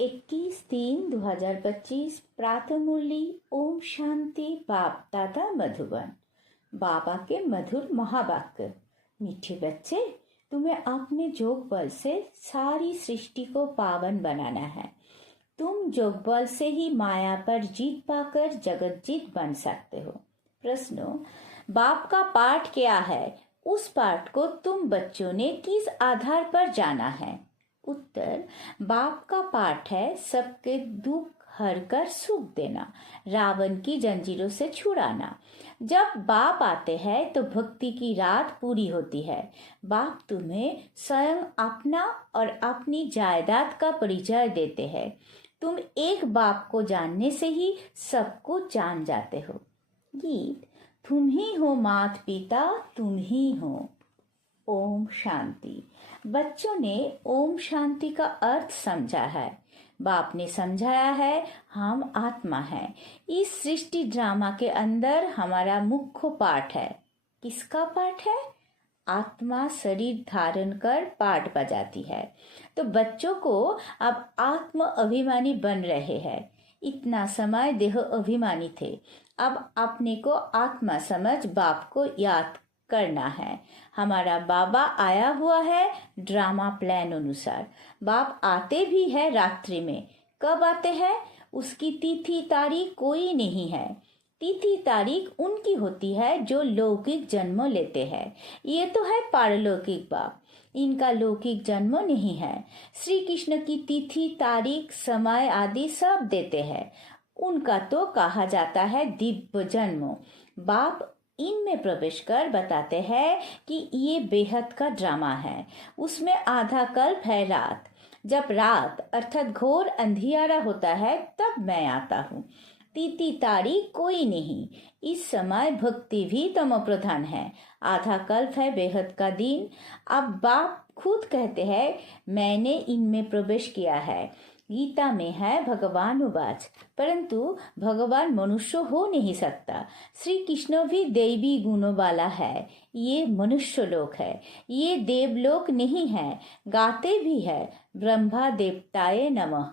21/3/2025 प्रातः मुरली। ओम शांति। बाप दादा मधुबन। बाबा के मधुर महावाक्य। मीठे बच्चे, तुम्हें अपने योग बल से सारी सृष्टि को पावन बनाना है। तुम योग बल से ही माया पर जीत पाकर जगत जीत बन सकते हो। प्रश्नों: बाप का पाठ क्या है? उस पाठ को तुम बच्चों ने किस आधार पर जाना है? उत्तर: बाप का पाठ है सबके दुख हर कर सुख देना, रावण की जंजीरों से छुड़ाना। जब बाप आते हैं तो भक्ति की रात पूरी होती है। बाप तुम्हें स्वयं अपना और अपनी जायदाद का परिचय देते हैं। तुम एक बाप को जानने से ही सबको जान जाते हो। गीत। तुम ही हो माता पिता, तुम ही हो। ओम शांति। बच्चों ने ओम शांति का अर्थ समझा है। बाप ने समझाया है हम आत्मा हैं। इस सृष्टि ड्रामा के अंदर हमारा मुख्य पाठ है। किसका पाठ है? आत्मा शरीर धारण कर पाठ बजाती है। तो बच्चों को अब आत्म अभिमानी बन रहे हैं। इतना समय देह अभिमानी थे, अब अपने को आत्मा समझ बाप को याद करना है। हमारा बाबा आया हुआ है ड्रामा प्लान अनुसार। बाप आते भी है रात्रि में। कब आते हैं? उसकी तिथि तारीख कोई नहीं है। तिथि तारीख उनकी होती है जो लौकिक जन्म लेते हैं। ये तो है पारलौकिक बाप, इनका लौकिक जन्म नहीं है। श्री कृष्ण की तिथि तारीख समय आदि सब देते हैं। उनका तो कहा जाता है दिव्य जन्म। बाप इनमें प्रवेश कर बताते हैं कि ये बेहद का ड्रामा है। उसमें आधा कल्प है रात। जब रात अर्थात घोर अंधियारा होता है तब मैं आता हूँ। तिथि तारीख कोई नहीं। इस समय भक्ति भी तमो प्रधान है। आधा कल्प है बेहद का दिन। अब बाप खुद कहते हैं मैंने इनमें प्रवेश किया है। गीता में है भगवान उवाच, परंतु भगवान मनुष्य हो नहीं सकता। श्री कृष्ण भी दैवी गुणों वाला है। ये मनुष्य लोक है, ये देवलोक नहीं है। गाते भी है ब्रह्मा देवताए नमः।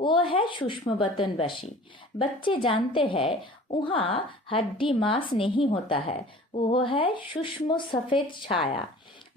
वो है सूक्ष्म बतनवशी। बच्चे जानते हैं वहाँ हड्डी मांस नहीं होता है, वो है सूक्ष्म सफेद छाया।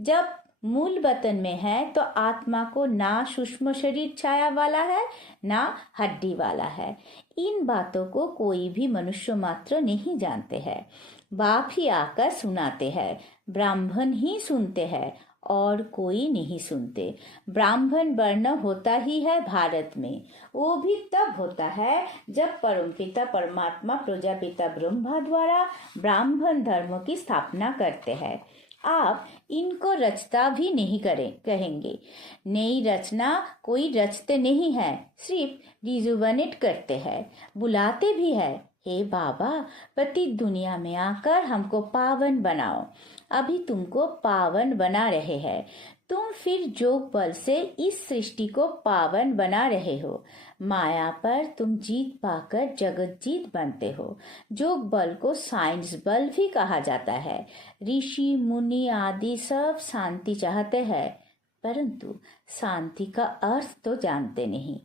जब मूल वतन में है तो आत्मा को ना सूक्ष्म शरीर छाया वाला है ना हड्डी वाला है। इन बातों को कोई भी मनुष्य मात्र नहीं जानते हैं। बाप ही आकर सुनाते हैं। ब्राह्मण ही सुनते हैं और कोई नहीं सुनते। ब्राह्मण वर्ण होता ही है भारत में। वो भी तब होता है जब परमपिता परमात्मा प्रजापिता ब्रह्मा द्वारा ब्राह्मण धर्म की स्थापना करते हैं। आप इनको रचता भी नहीं कहेंगे। नई रचना कोई रचते नहीं है, सिर्फ रिजुवनेट करते हैं। बुलाते भी है हे बाबा, पतित दुनिया में आकर हमको पावन बनाओ। अभी तुमको पावन बना रहे हैं। तुम फिर जोग बल से इस सृष्टि को पावन बना रहे हो। माया पर तुम जीत पाकर जगत जीत बनते हो। जोग बल को साइंस बल भी कहा जाता है। ऋषि मुनि आदि सब शांति चाहते हैं, परंतु शांति का अर्थ तो जानते नहीं।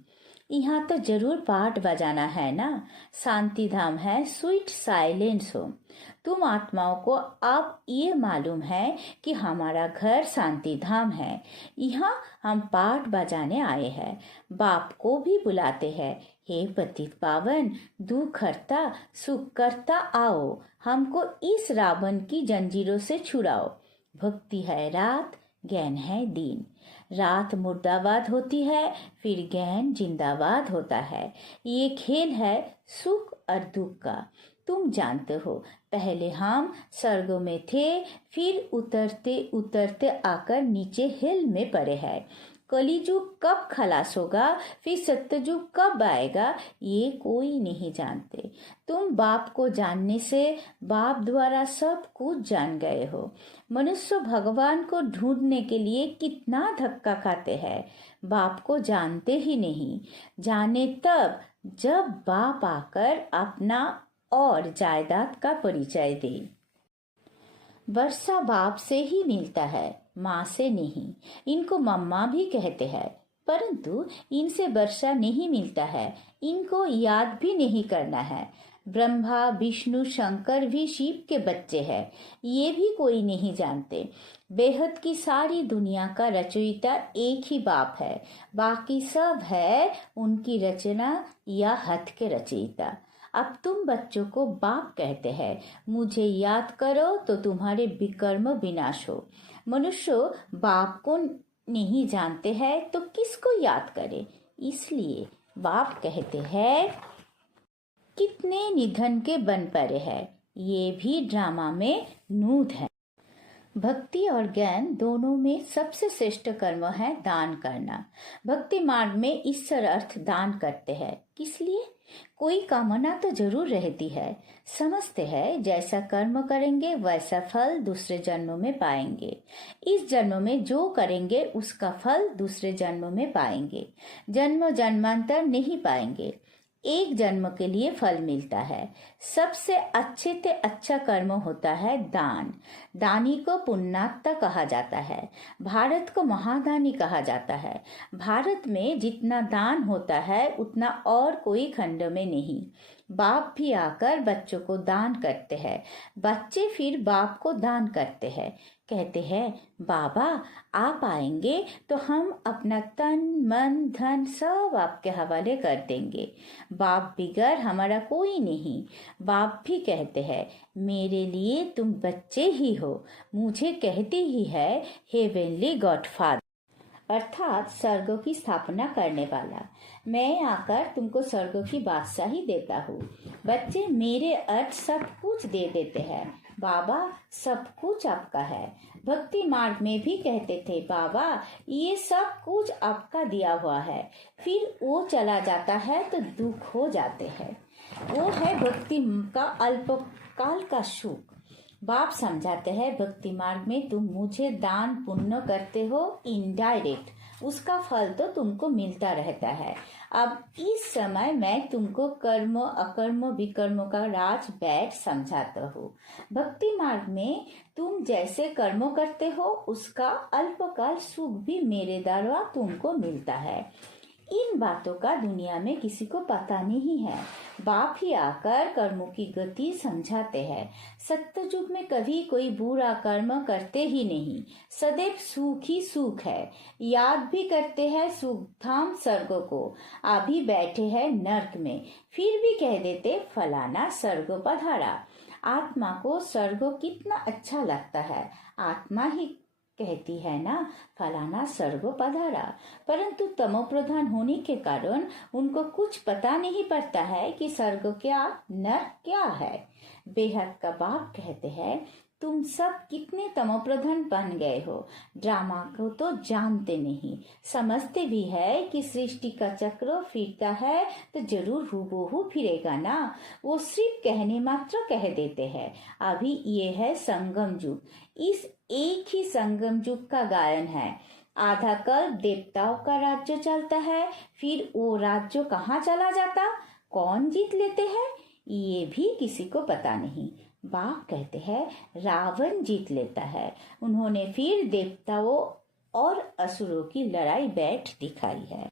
यहाँ तो जरूर पाठ बजाना है ना। शांति धाम है स्वीट साइलेंस हो। तुम आत्माओं को अब ये मालूम है कि हमारा घर शांति धाम है। यहाँ हम पाठ बजाने आए हैं। बाप को भी बुलाते हैं हे पतित पावन, दुख हरता सुख करता आओ, हमको इस रावण की जंजीरों से छुड़ाओ। भक्ति है रात, ज्ञान है दिन। रात मुर्दाबाद होती है, फिर ज्ञान जिंदाबाद होता है। ये खेल है सुख और दुख का। तुम जानते हो पहले हम स्वर्ग में थे, फिर उतरते उतरते आकर नीचे हिल में पड़े हैं। कलिजुग कब खलास होगा, फिर सत्यजुग कब आएगा, ये कोई नहीं जानते। तुम बाप को जानने से बाप द्वारा सब कुछ जान गए हो। मनुष्य भगवान को ढूंढने के लिए कितना धक्का खाते हैं। बाप को जानते ही नहीं। जाने तब जब बाप आकर अपना और जायदाद का परिचय दे। वर्षा बाप से ही मिलता है, माँ से नहीं। इनको मम्मा भी कहते हैं। परंतु इनसे वर्षा नहीं मिलता है, इनको याद भी नहीं करना है। ब्रह्मा विष्णु शंकर भी शिव के बच्चे हैं, ये भी कोई नहीं जानते। बेहद की सारी दुनिया का रचयिता एक ही बाप है, बाकी सब है उनकी रचना या हथ के रचयिता। अब तुम बच्चों को बाप कहते हैं, मुझे याद करो तो तुम्हारे विकर्म विनाश हो। मनुष्य बाप को नहीं जानते हैं तो किसको याद करे, इसलिए बाप कहते हैं। कितने निधन के बन पड़े हैं, ये भी ड्रामा में नूद है। भक्ति और ज्ञान दोनों में सबसे श्रेष्ठ कर्म है दान करना। भक्ति मार्ग में ईश्वर अर्थ दान करते हैं, किस लिए? कोई कामना तो जरूर रहती है। समझते हैं जैसा कर्म करेंगे वैसा फल दूसरे जन्म में पाएंगे। इस जन्म में जो करेंगे उसका फल दूसरे जन्म में पाएंगे। जन्म जन्मांतर नहीं पाएंगे, एक जन्म के लिए फल मिलता है। सबसे अच्छे से अच्छा कर्म होता है दान। दानी को पुण्यात्मा कहा जाता है। भारत को महादानी कहा जाता है। भारत में जितना दान होता है उतना और कोई खंड में नहीं। बाप भी आकर बच्चों को दान करते हैं, बच्चे फिर बाप को दान करते हैं। कहते हैं बाबा आप आएंगे तो हम अपना तन मन धन सब आपके हवाले कर देंगे। बाप बिगर हमारा कोई नहीं। बाप भी कहते हैं मेरे लिए तुम बच्चे ही हो, मुझे कहते ही है हेवनली गॉडफादर, अर्थात स्वर्ग की स्थापना करने वाला। मैं आकर तुमको स्वर्ग की बादशाही देता हूँ। बच्चे मेरे अर्थ सब कुछ दे देते हैं, बाबा सब कुछ आपका है। भक्ति मार्ग में भी कहते थे बाबा ये सब कुछ आपका दिया हुआ है, फिर वो चला जाता है तो दुख हो जाते हैं। वो है भक्ति का अल्पकाल का सुख। बाप समझाते हैं भक्ति मार्ग में तुम मुझे दान पुण्य करते हो इनडायरेक्ट, उसका फल तो तुमको मिलता रहता है। अब इस समय मैं तुमको कर्म अकर्म विकर्म का राज बैठ समझाता हूँ। भक्ति मार्ग में तुम जैसे कर्म करते हो उसका अल्पकाल सुख भी मेरे द्वारा तुमको मिलता है। इन बातों का दुनिया में किसी को पता नहीं है। बाप ही आकर कर्मों की गति समझाते हैं। सत्ययुग में कभी कोई बुरा कर्म करते ही नहीं, सदैव सुख ही सुख है। याद भी करते हैं सुख धाम स्वर्ग को, अभी बैठे हैं नर्क में, फिर भी कह देते फलाना स्वर्ग पधारा। आत्मा को स्वर्ग कितना अच्छा लगता है, आत्मा ही कहती है ना फलाना स्वर्ग पधारा। परंतु तमोप्रधान होने के कारण उनको कुछ पता नहीं पड़ता है कि स्वर्ग क्या नरक क्या है। बेहद का बाप कहते हैं तुम सब कितने तमोप्रधान बन गए हो, ड्रामा को तो जानते नहीं, समझते भी है कि सृष्टि का चक्र फिरता है तो जरूर हूबहू फिरेगा ना। वो सिर्फ कहने मात्र कह देते हैं। अभी ये है संगम युग, इस एक ही संगम युग का गायन है। आधा कल्प देवताओं का राज्य चलता है, फिर वो राज्य कहाँ चला जाता, कौन जीत लेते हैं, ये भी किसी को पता नहीं। बाप कहते हैं रावण जीत लेता है। उन्होंने फिर देवताओं और असुरों की लड़ाई बैठ दिखाई है।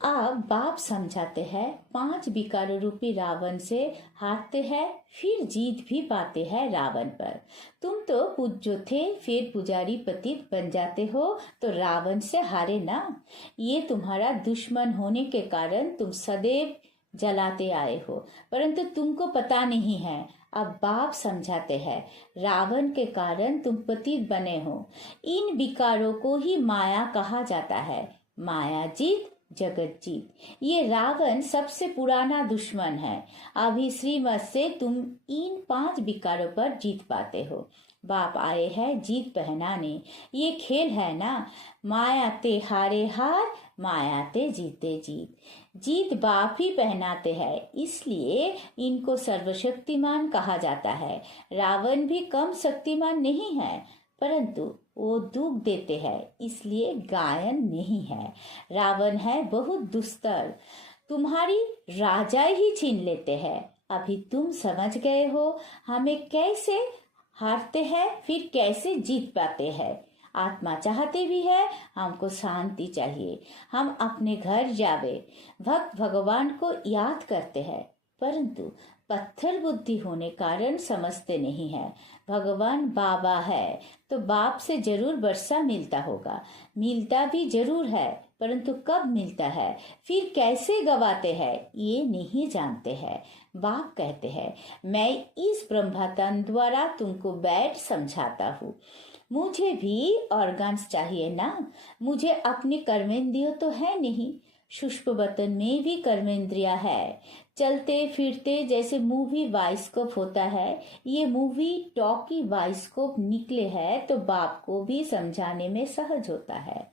अब बाप समझाते हैं 5 विकार रूपी रावण से हारते हैं, फिर जीत भी पाते हैं रावण पर। तुम तो पूज्य थे, फिर पुजारी पतित बन जाते हो तो रावण से हारे ना। ये तुम्हारा दुश्मन होने के कारण तुम सदैव जलाते आए हो, परंतु तुमको पता नहीं है। अब बाप समझाते हैं रावण के कारण तुम पतित बने हो। इन विकारों को ही माया कहा जाता है। माया जीत जगत जीत, ये रावण सबसे पुराना दुश्मन है। अभी श्रीमत से तुम इन 5 विकारों पर जीत पाते हो। बाप आए हैं जीत पहनाने, ये खेल है ना। माया ते हारे हार, माया ते जीते जीत। जीत बाप ही पहनाते हैं, इसलिए इनको सर्वशक्तिमान कहा जाता है। रावण भी कम शक्तिमान नहीं है, परंतु वो दुख देते हैं, इसलिए गायन नहीं है। रावण है बहुत दुस्तर, तुम्हारी राजा ही छीन लेते हैं। अभी तुम समझ गए हो हमें कैसे हारते हैं फिर कैसे जीत पाते हैं। आत्मा चाहते भी है हमको शांति चाहिए, हम अपने घर जावे। भक्त भगवान को याद करते हैं परंतु पत्थर बुद्धि होने कारण समझते नहीं है। भगवान बाबा है तो बाप से जरूर वर्षा मिलता होगा, मिलता भी जरूर है परंतु कब मिलता है, फिर कैसे गवाते हैं ये नहीं जानते हैं। बाप कहते हैं मैं इस ब्रह्मतन द्वारा तुमको बैठ समझाता हूँ। मुझे भी ऑर्गन्स चाहिए ना, मुझे अपने कर्मेंद्रिय तो है नहीं। शुष्क बतन में भी कर्मेंद्रिया है, चलते फिरते जैसे मूवी बाइस्कोप होता है, ये मूवी टॉकी बाइस्कोप निकले है तो बाप को भी समझाने में सहज होता है।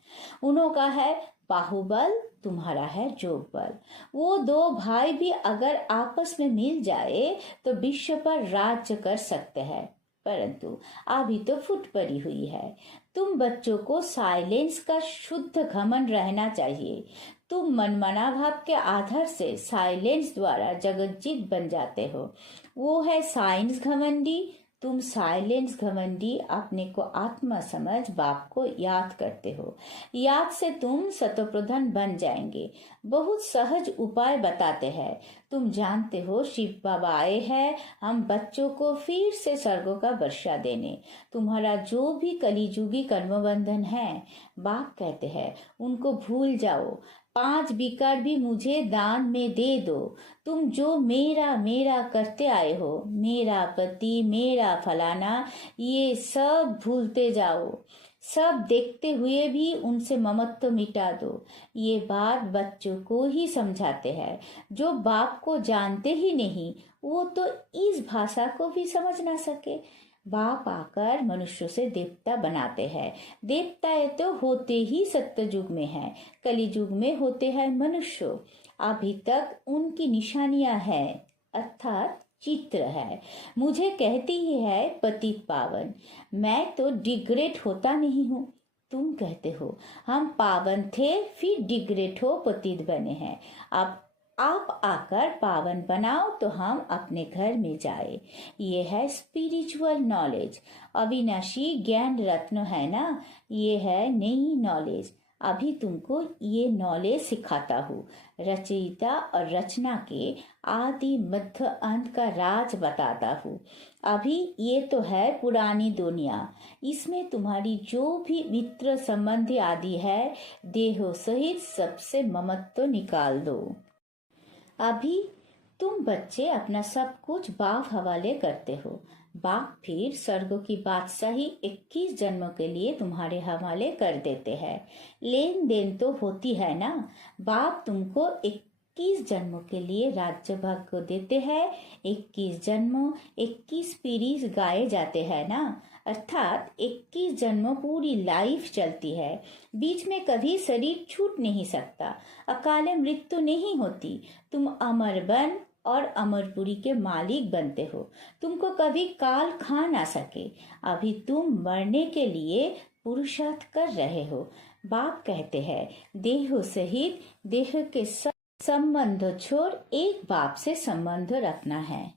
उन्हों का है बाहुबल, तुम्हारा है जोग बल। वो दो भाई भी अगर आपस में मिल जाए तो विश्व पर राज्य कर सकते हैं परंतु अभी तो फुट पड़ी हुई है। तुम बच्चों को साइलेंस का शुद्ध घमंड रहना चाहिए। तुम मनमना भाव के आधार से साइलेंस द्वारा जगज्जीत बन जाते हो, वो है साइंस घमंडी। तुम साइलेंस घमंडी अपने को आत्मा समझ बाप को याद करते हो, याद से तुम सतोप्रधान बन जाएंगे। बहुत सहज उपाय बताते हैं। तुम जानते हो शिव बाबा आए हैं हम बच्चों को फिर से स्वर्गों का वर्षा देने। तुम्हारा जो भी कलिजुगी कर्मबंधन है बाप कहते हैं उनको भूल जाओ। 5 विकार भी मुझे दान में दे दो। तुम जो मेरा मेरा करते आए हो, मेरा पति मेरा फलाना, ये सब भूलते जाओ। सब देखते हुए भी उनसे ममत्व मिटा दो। ये बात बच्चों को ही समझाते हैं। जो बाप को जानते ही नहीं वो तो इस भाषा को भी समझ ना सके। बाप आकर मनुष्य से देवता बनाते हैं। देवता तो होते ही सत्य युग में है, कली युग में होते हैं मनुष्य। अभी तक उनकी निशानियां हैं अर्थात चित्र है। मुझे कहती ही है पतित पावन, मैं तो डिग्रेड होता नहीं हूँ। तुम कहते हो हम पावन थे फिर डिग्रेड हो पतित बने हैं। अब आप आकर पावन बनाओ तो हम अपने घर में जाए। ये है स्पिरिचुअल नॉलेज, अविनाशी ज्ञान रत्न है ना, ये है नई नॉलेज। अभी तुमको ये नॉलेज सिखाता हूँ। रचयिता और रचना के आदि मध्य अंत का राज बताता हूँ। अभी ये तो है पुरानी दुनिया, इसमें तुम्हारी जो भी मित्र संबंधी आदि है देहो सहित सबसे ममत्व निकाल दो। अभी तुम बच्चे अपना सब कुछ बाप हवाले करते हो। बाप फिर स्वर्ग की बादशाही 21 जन्मों के लिए तुम्हारे हवाले कर देते हैं। लेन देन तो होती है ना। बाप तुमको 21 जन्मों के लिए राज्य भाग को देते हैं। 21 जन्मों 21 पीढ़ी गाए जाते हैं ना, अर्थात 21 जन्मों पूरी लाइफ चलती है। बीच में कभी शरीर छूट नहीं सकता, अकाले मृत्यु नहीं होती। तुम अमर बन और अमरपुरी के मालिक बनते हो। तुमको कभी काल खा ना सके। अभी तुम मरने के लिए पुरुषार्थ कर रहे हो। बाप कहते हैं देह सहित देह के संबंध छोड़ एक बाप से संबंध रखना है।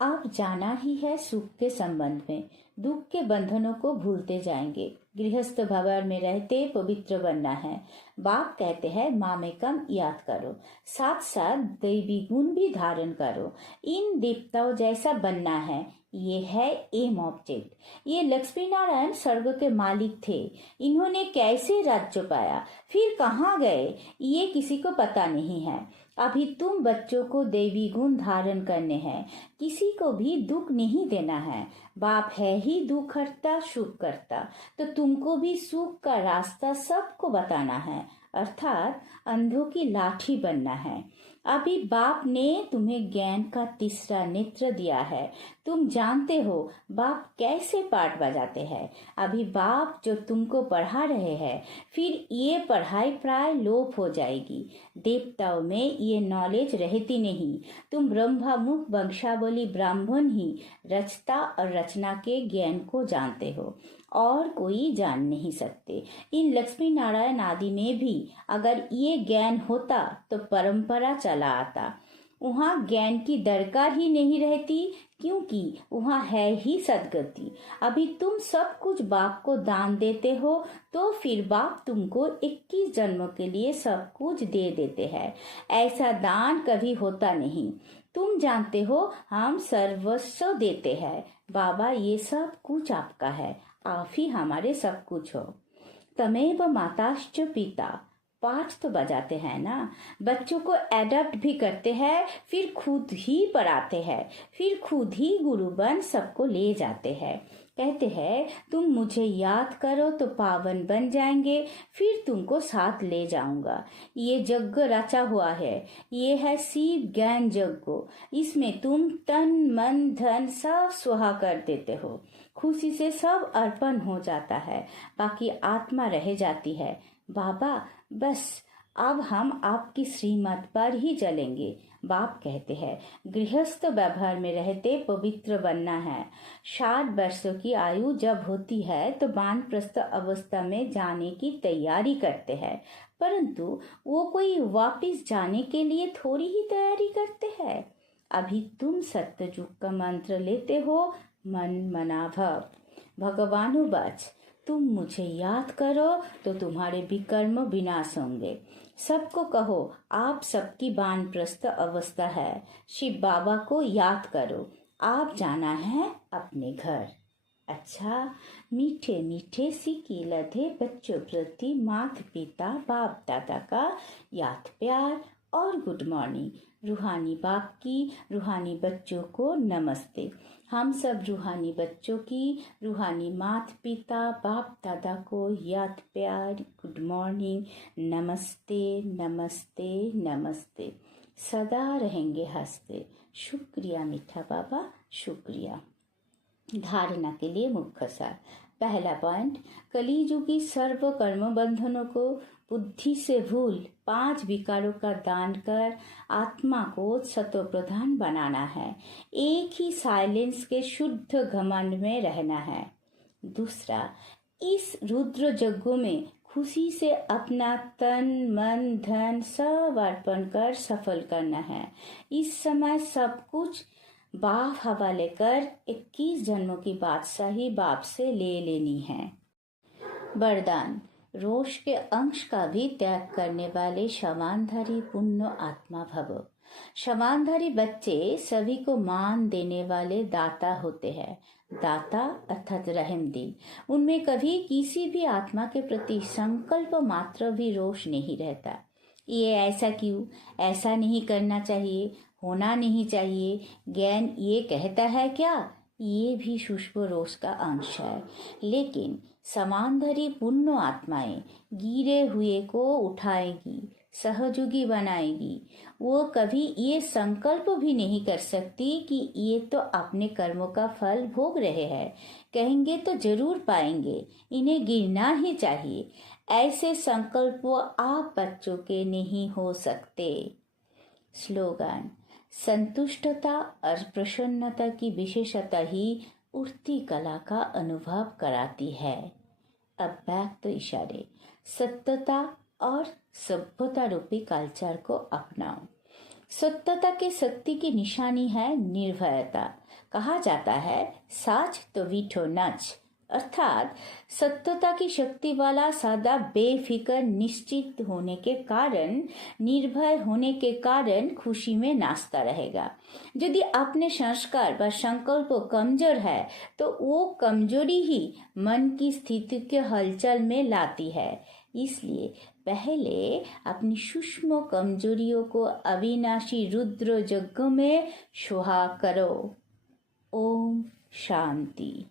आप जाना ही है सुख के संबंध में, दुख के बंधनों को भूलते जाएंगे। गृहस्थ भवन में रहते पवित्र बनना है। बाप कहते हैं मामेकम याद करो, साथ साथ दैवी गुण भी धारण करो। इन देवताओं जैसा बनना है, ये है एम ऑब्जेक्ट। ये लक्ष्मी नारायण स्वर्ग के मालिक थे। इन्होंने कैसे राज्य पाया, फिर कहाँ गए, ये किसी को पता नहीं है। अभी तुम बच्चों को देवी गुण धारण करने हैं, किसी को भी दुख नहीं देना है। बाप है ही दुख हरता सुख करता, तो तुमको भी सुख का रास्ता सबको बताना है, अर्थात अंधों की लाठी बनना है। अभी बाप ने तुम्हें ज्ञान का तीसरा नेत्र दिया है। तुम जानते हो बाप कैसे पाठ बजाते हैं। अभी बाप जो तुमको पढ़ा रहे हैं, फिर ये पढ़ाई प्राय लोप हो जाएगी। देवताओं में ये नॉलेज रहती नहीं। तुम ब्रह्ममुख वंशावली ब्राह्मण ही रचता और रचना के ज्ञान को जानते हो, और कोई जान नहीं सकते। इन लक्ष्मी नारायण आदि में भी अगर ये ज्ञान होता तो परंपरा चला आता। वहाँ ज्ञान की दरकार ही नहीं रहती, क्योंकि वहाँ है ही सदगति। अभी तुम सब कुछ बाप को दान देते हो, तो फिर बाप तुमको 21 जन्मों के लिए सब कुछ दे देते हैं। ऐसा दान कभी होता नहीं। तुम जानते हो हम सर्वस्व देते हैं। बाबा ये सब कुछ आपका है, आप ही हमारे सब कुछ हो। तमेव माताश्च पिता, पाठ तो बजाते हैं ना। बच्चों को एडप्ट भी करते हैं, फिर खुद ही पढ़ाते हैं, फिर खुद ही गुरु बन सबको ले जाते हैं। कहते हैं तुम मुझे याद करो तो पावन बन जाएंगे, फिर तुमको साथ ले जाऊंगा। ये यज्ञ रचा हुआ है, ये है शिव ज्ञान यज्ञ। इसमें तुम तन मन धन सब स्वाहा कर देते हो। खुशी से सब अर्पण हो जाता है, बाकी आत्मा रह जाती है। बाबा बस अब हम आपकी श्रीमत पर ही चलेंगे। बाप कहते हैं गृहस्थ व्यवहार में रहते पवित्र बनना है। 60 वर्षों की आयु जब होती है तो वानप्रस्थ अवस्था में जाने की तैयारी करते हैं, परंतु वो कोई वापिस जाने के लिए थोड़ी ही तैयारी करते हैं। अभी तुम सत्ययुग का मंत्र लेते हो, मन मना भव। भगवानुवाच तुम मुझे याद करो तो तुम्हारे विकर्म विनाश होंगे। सबको कहो आप सबकी वानप्रस्थ अवस्था है। शिव बाबा को याद करो, आप जाना है अपने घर। अच्छा, मीठे मीठे सिक्के लधे बच्चों प्रति माता पिता बाप दादा का याद प्यार और गुड मॉर्निंग। रूहानी बाप की रूहानी बच्चों को नमस्ते। हम सब रूहानी बच्चों की रूहानी माता पिता बाप दादा को याद प्यार गुड मॉर्निंग, नमस्ते नमस्ते नमस्ते। सदा रहेंगे हंसते। शुक्रिया मीठा बाबा, शुक्रिया। धारणा के लिए मुख्य सार। पहला पॉइंट, कलियुगी सर्व कर्म बंधनों को बुद्धि से भूल 5 विकारों का दान कर आत्मा को सतो प्रधान बनाना है। एक ही साइलेंस के शुद्ध घमंड में रहना है। दूसरा, इस रुद्र यज्ञों में खुशी से अपना तन मन धन सब अर्पण कर सफल करना है। इस समय सब कुछ बाप हवाले कर 21 जन्मों की बादशाही बाप से ले लेनी है। वरदान, रोष के अंश का भी त्याग करने वाले क्षमाधारी पुण्य आत्मा भव। क्षमाधारी बच्चे सभी को मान देने वाले दाता होते हैं। दाता अर्थात रहमदिल। उनमें कभी किसी भी आत्मा के प्रति संकल्प मात्र भी रोष नहीं रहता। ये ऐसा क्यों, ऐसा नहीं करना चाहिए, होना नहीं चाहिए, ज्ञान ये कहता है क्या, ये भी सूक्ष्म रोष का अंश है। लेकिन समानधरी पुण्य आत्माएं गिरे हुए को उठाएगी, सहयोगी बनाएगी। वो कभी ये संकल्प भी नहीं कर सकती कि ये तो अपने कर्मों का फल भोग रहे हैं, कहेंगे तो जरूर पाएंगे, इन्हें गिरना ही चाहिए। ऐसे संकल्प आप बच्चों के नहीं हो सकते। स्लोगन, संतुष्टता और प्रसन्नता की विशेषता ही उठती कला का अनुभव कराती है। अब बैक तो इशारे, सत्यता और सभ्यता रूपी कल्चर को अपनाओ। सत्यता की शक्ति की निशानी है निर्भयता। कहा जाता है साच तो वीठो नच, अर्थात सत्यता की शक्ति वाला सदा बेफिक्र निश्चित होने के कारण, निर्भय होने के कारण खुशी में नाचता रहेगा। यदि अपने संस्कार व संकल्प कमजोर है तो वो कमजोरी ही मन की स्थिति के हलचल में लाती है। इसलिए पहले अपनी सूक्ष्म कमजोरियों को अविनाशी रुद्र यज्ञ में सुहा करो। ओम शांति।